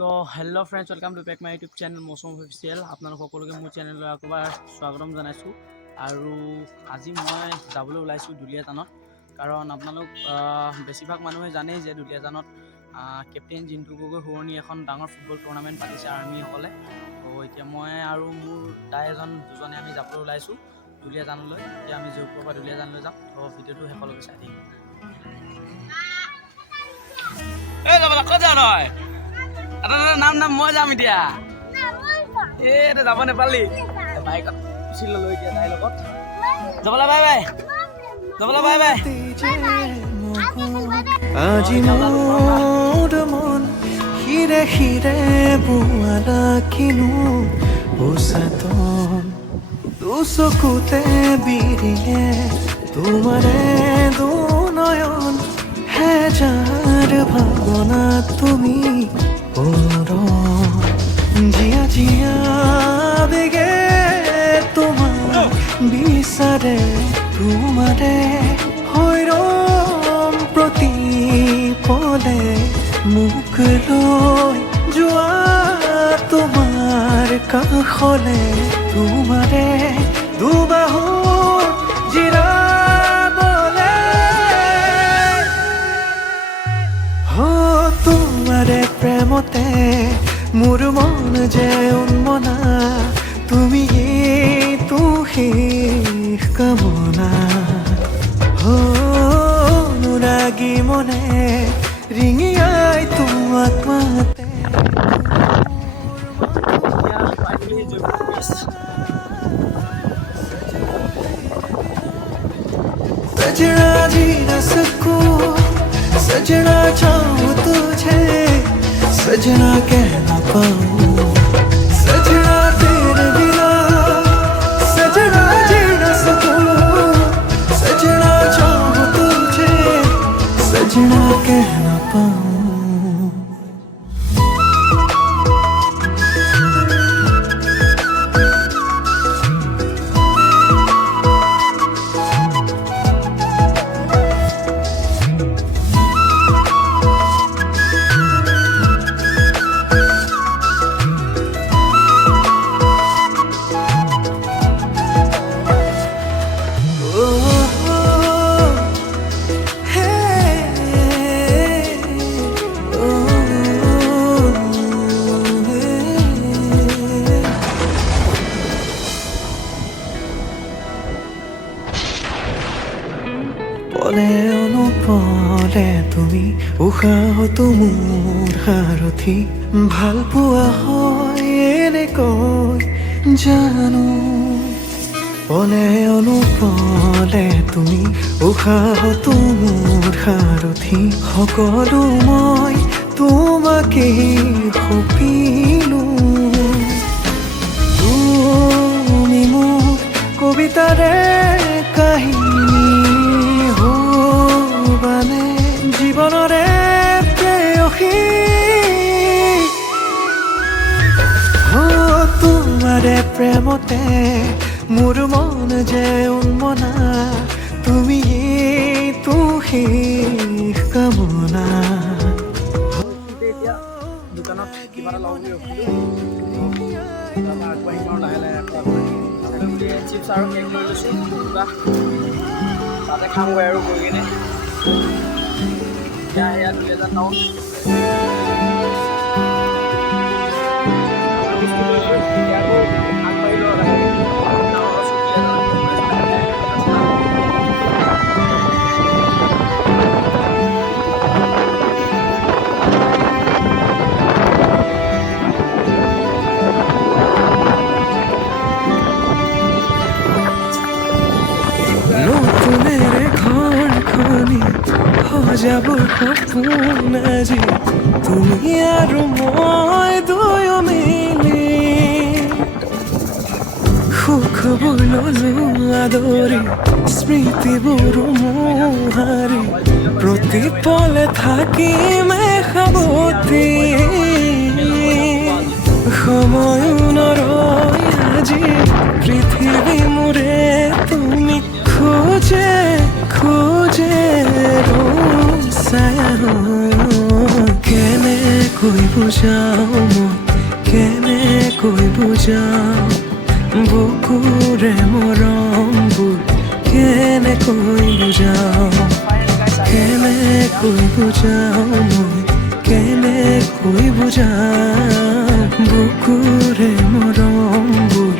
তো hello' friends, welcome to back my YouTube channel Mousam official. আপোনালোক সকলোকে মোৰ চেনেললৈ আকৌ এবাৰ স্বাগতম জনাইছোঁ। আৰু আজি মই যাবলৈ ওলাইছোঁ দুলিয়াজানত, কাৰণ আপোনালোক বেছিভাগ মানুহে জানেই যে দুলিয়াজানত কেপ্টেইন জিন্তু গগৈ শুৱনি এখন ডাঙৰ ফুটবল টুৰ্ণামেণ্ট পাতিছে আৰ্মিসকলে। তো এতিয়া মই আৰু মোৰ দাই দুজনে আমি যাবলৈ ওলাইছোঁ দুলিয়াজানলৈ। এতিয়া আমি জয়পুৰৰ পৰা দুলিয়াজানলৈ যাম। তো ভিডিঅ'টো শেষলৈকে চাই থাকিম। এই যাবলৈ ক'ত যাওঁ নহয় নাম মই যাম এতিয়া। এতিয়া যাব নেপালি বাইকত উচি ললো এতিয়া তাইৰ লগত যাবলৈ। বাই বাই যাবলৈ, বাই বাই। আজি মোৰ মন হিৰে হিৰে বোৱালা কিনো উচাতন দুচকুতে বিৰিয়ে তোমাৰে দুনয়ন হেজাৰ ভাৱনা তুমি জিয়া জিয়া বেগে তোমার বিচারে তোমারে হৈৰম প্ৰতিপদে মুখ লৈ যোৱা তোমাৰ কাষলে তোমাৰে দুবাহুৰ জিৰাবলে তোমাৰে প্ৰেমতে মোৰ মন যে উন্মনা তুমি তো শেষ কামনা অনুৰাগী মনে ৰিঙিয়াই তোমাক মাতে सजना जी न सकूं सजना चाहूं तुझे सजना कह ना पाऊं सजना तेरे बिना सजना जी न सकूं सजना चाहूं तुझे सजना कह ना पाऊं পলে অনুপলে তুমি উশাহতো মোৰ সাৰথি ভাল পোৱা হয় এনেকৈ জানো পলে অনুপলে তুমি উশাহতো মোৰ সাৰথি সকলো মই তোমাকেই সপিলো তুমি মোৰ কবিতাৰে কাহিনী জীবনৰে প্ৰেয়সী তোমাৰে প্ৰেমতে মোৰ মন যে উন্মনা তুমি তো শেষ কামনা এতিয়া দোকানত কিবা এটা লওঁ বুলি ৰখিলোঁ, আগবাঢ়িম আৰু লাহে লাহে চিপছ আৰু কেক লৈ লৈছোঁ তাতে খামগৈ আৰু গৈ কিনে। Ya, ya, Duliajan tahun. যাবৰ সপোন আজি তুমি আৰু মই দুয়ো মিলি সুখবোৰ ললো আদৰি স্মৃতিবোৰ মোহাৰি প্ৰতি পলে থাকিমে সাৱতি সময় নৰয় আজি পৃথিৱী মোৰে তুমি খোজে খোজে কেনে কৈ বুজাও মই কেনেকৈ বুজাও বুকুৰে মৰমবোৰ কেনেকৈ বুজাও কেনেকৈ বুজাও মই কেনেকৈ বুজাও বুকুৰে মৰমবোৰ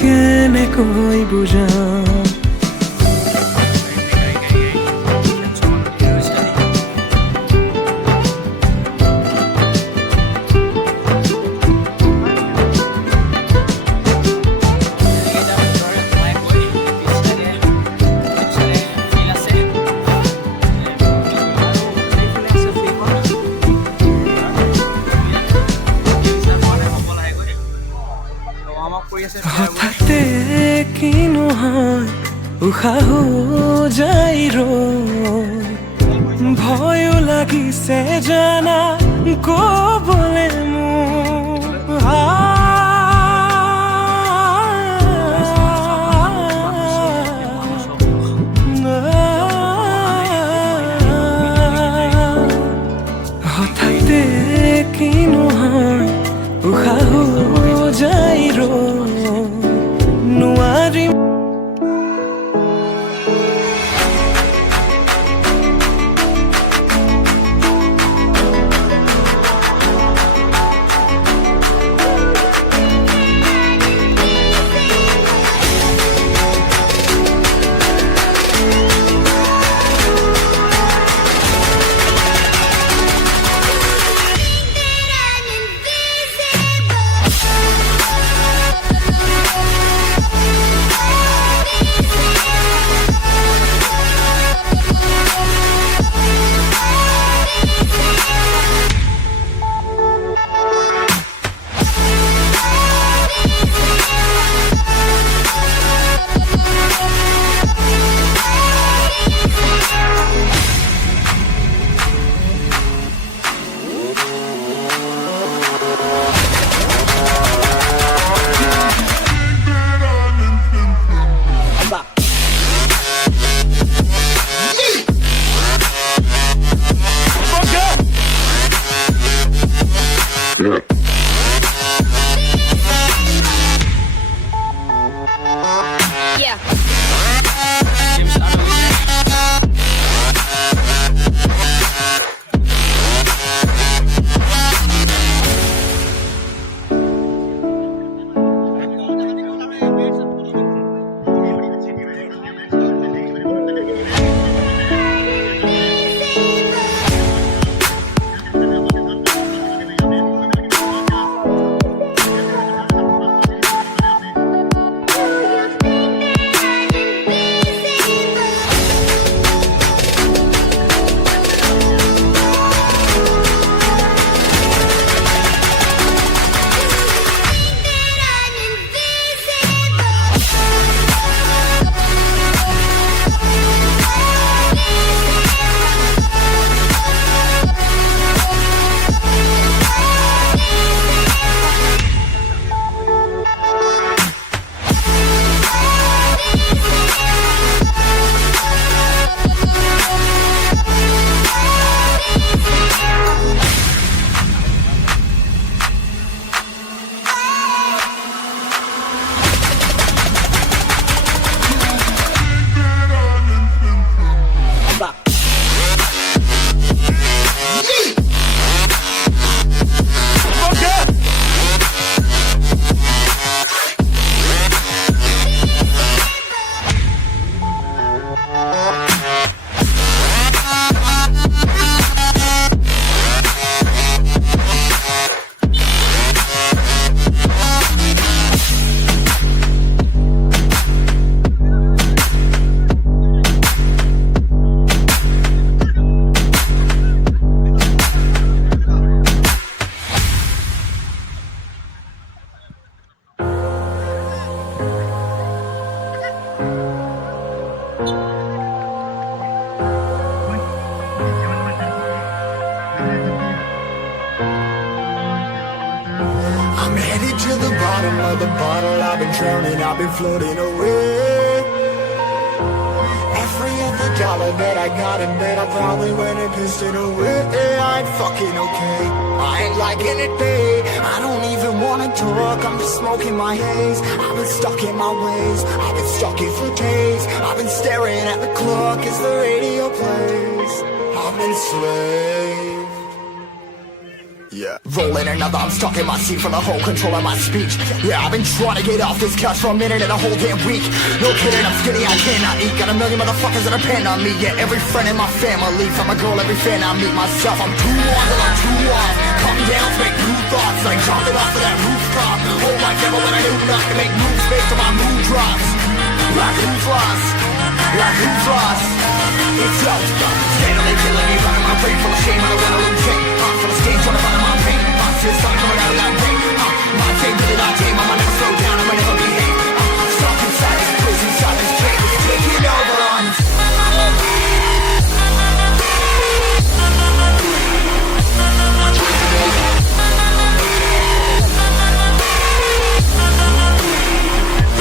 কেনেকৈ বুজাও হঠাতে কি নহয় উশাহো যাই ৰৈ ভয়ো লাগিছে জানা ক'বলে মোৰ হঠাতে কি নহয় উশাহো যাই ৰৈ নোৱাৰিম of the bottle, I've been drowning, I've been floating away. Every other dollar that I got and bet I probably went and pissed it away. I ain't fucking okay, I ain't liking it, babe. I don't even wanna talk, I'm just smoking my haze. I've been stuck in my ways, I've been stuck in for days. I've been staring at the clock as the radio plays. I've been slaved. Yeah, rolling another, I'm stuck in my seat from the whole control of my speech. Yeah, I've been trying to get off this couch for a minute and a whole damn week. No kidding, I'm skinny, I cannot eat. Got a million motherfuckers that depend on me. Yeah, every friend in my family, from a girl, every fan I meet myself. I'm too on till I'm too off. Come down to make new thoughts, like jumping off of that rooftop. Hold my devil when I do not to make moves based on my mood drops. Like who's lost? Like who's lost? It's yo, steadily killing me, running my brain full of shame on the winner and chain. Full of stage, trying to find my pain. See the sun coming out of that rain. My team, really not team. I'ma never slow down, I'ma never behave. Stuck inside this prison, inside this cage. It's taking over on.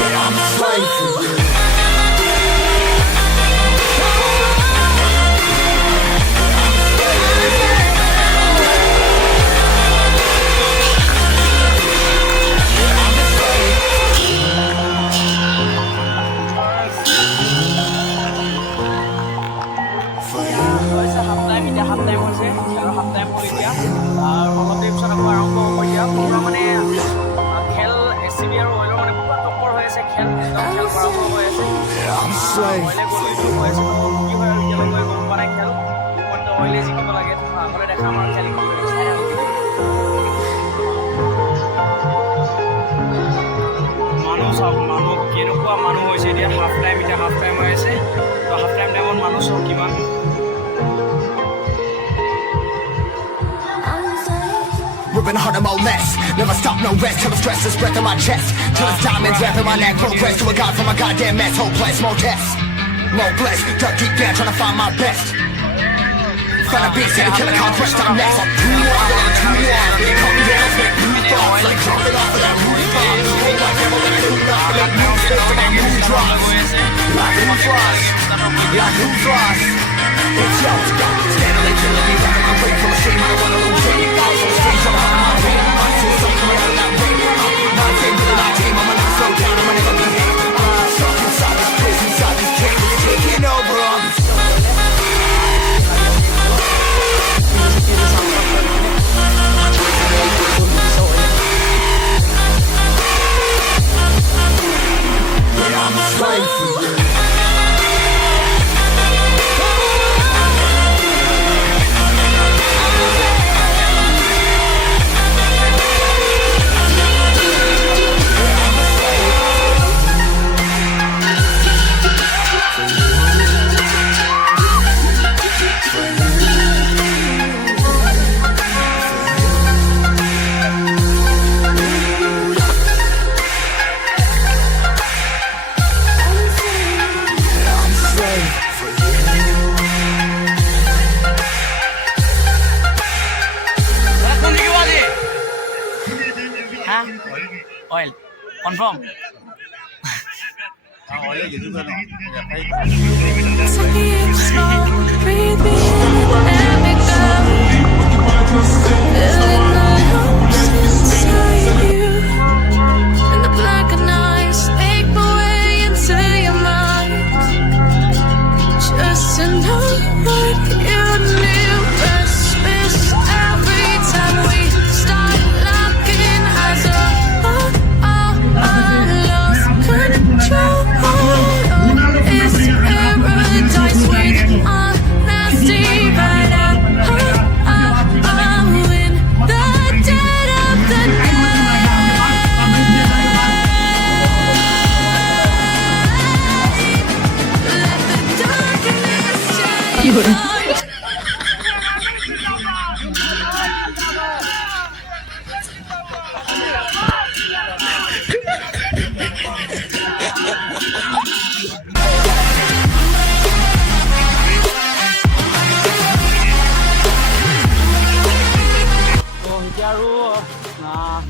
Yeah, I'm a slave for you. Ripping hard and more less. Never stop, no rest. Till the stress is breath in my chest. Till it's diamonds wrapping my neck. Progress to a god from a goddamn mess. Hopeless, more tests. More blessed. Dug deep down trying to find my best. Find a beast and a killer conquest. I'm next. I'm too on, I'm too on. Come down, make new thoughts. Like jumping off of that rooftop. Hold my devil and I do not make moves based on my mood drops. Like who's lost? Like who's lost? It's yo, steadily killing me, running my brain full of shame. I don't wanna lose it. Full of stage, I'm on my pain. I see the sun coming out of that rain. My team, really not team. I'ma never slow down, I'ma never behave. Stuck inside this prison, inside this cage. It's taking over on me. Yeah, I'm a slave for you. Oil, confirm.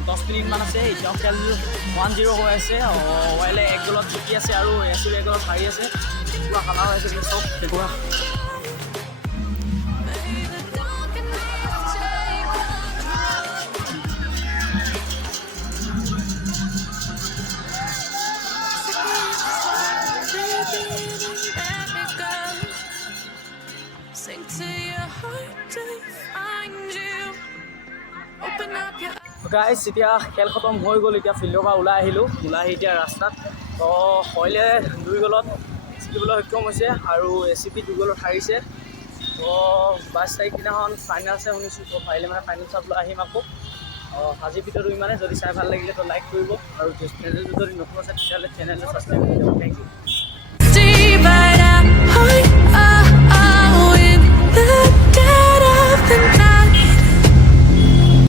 10 মিনিটমান আছে এতিয়াও খেল 1-0 হৈ আছে অইলে 1 গলত জিকি আছে আৰু এচিবি 1 গলত হাৰি আছে পুৰা খানা হৈ আছে চব পুৰা Sing to your heart to find you. Open up your guys এতিয়া খেল খতম হৈ গ'ল এতিয়া ফিল্ডৰ পৰা ওলাই আহিলোঁ ওলাই আহি এতিয়া ৰাস্তাত তো অইলে 2 গলত জিকিবলৈ সক্ষম হৈছে আৰু এচিবি 2 গলত হাৰিছে তো 22 তাৰিখ দিনাখন ফাইনেল আছে শুনিছোঁ তো ফাইনেল মানে ফাইনেল চাবলৈ আহিম আকৌ আজি ভিডিঅ'টো ইমানে যদি চাই ভাল লাগিলে তো লাইক কৰিব আৰু চেনেলটো যদি নতুন আছে তেতিয়াহ'লে চেনেলটো ছাবস্ক্ৰাইব কৰিব থেংক ইউ